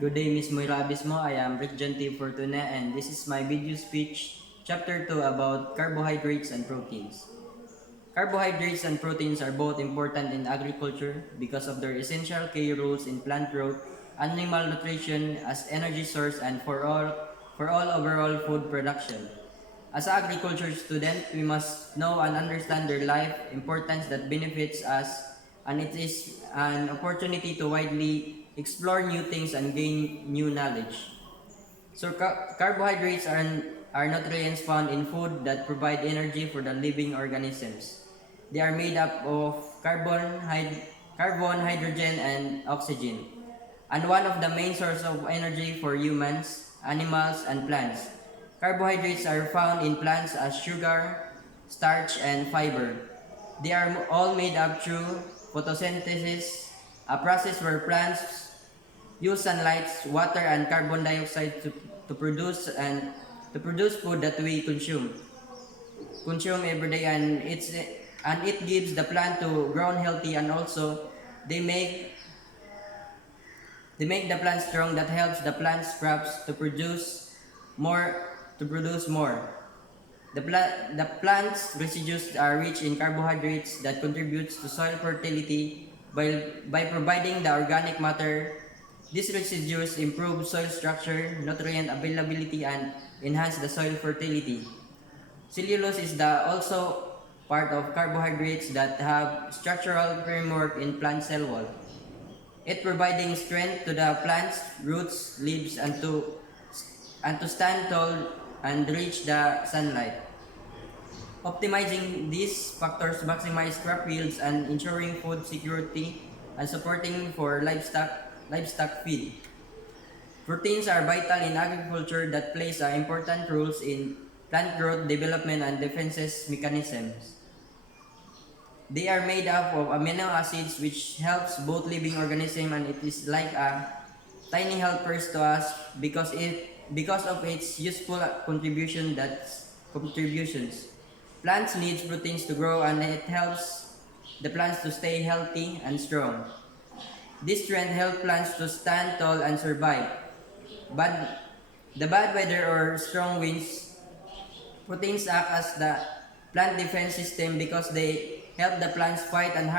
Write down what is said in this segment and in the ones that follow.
Good day, Miss Moira Abismo. I am Rick Genti Fortuna, and this is my video speech, Chapter 2, about carbohydrates and proteins. Carbohydrates and proteins are both important in agriculture because of their essential key roles in plant growth, animal nutrition as energy source, and for all overall food production. As an agriculture student, we must know and understand their life importance that benefits us, and it is an opportunity to widely explore new things and gain new knowledge. So carbohydrates are nutrients found in food that provide energy for the living organisms. They are made up of carbon, hydrogen, and oxygen, and one of the main sources of energy for humans, animals, and plants. Carbohydrates are found in plants as sugar, starch, and fiber. They are all made up through photosynthesis, a process where plants use sunlight, water, and carbon dioxide to produce food that we consume every day, and it gives the plant to grow healthy, and also they make the plant strong, that helps the plant's crops to produce more. The plant's residues are rich in carbohydrates that contributes to soil fertility by providing the organic matter. These residues improve soil structure, nutrient availability, and enhance the soil fertility. Cellulose is also part of carbohydrates that have structural framework in plant cell wall. It providing strength to the plant's roots, leaves, and to stand tall and reach the sunlight. Optimizing these factors maximize crop yields and ensuring food security and supporting for livestock feed. Proteins are vital in agriculture that plays important roles in plant growth, development, and defenses mechanisms. They are made up of amino acids which helps both living organisms, and it is like a tiny helpers to us because of its useful contributions. Plants need proteins to grow, and it helps the plants to stay healthy and strong. This trend helps plants to stand tall and survive. But the bad weather or strong winds, proteins act as the plant defense system because they help the plants fight and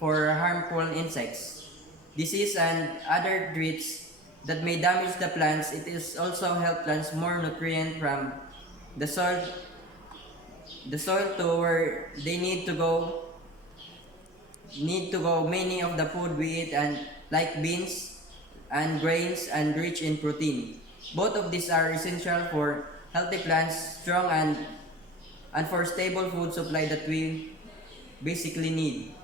harmful insects, disease, and other threats that may damage the plants. It is also help plants more nutrient from the soil to where they need to go. Many of the food we eat and like beans and grains and rich in protein. Both of these are essential for healthy plants, strong and for stable food supply that we basically need.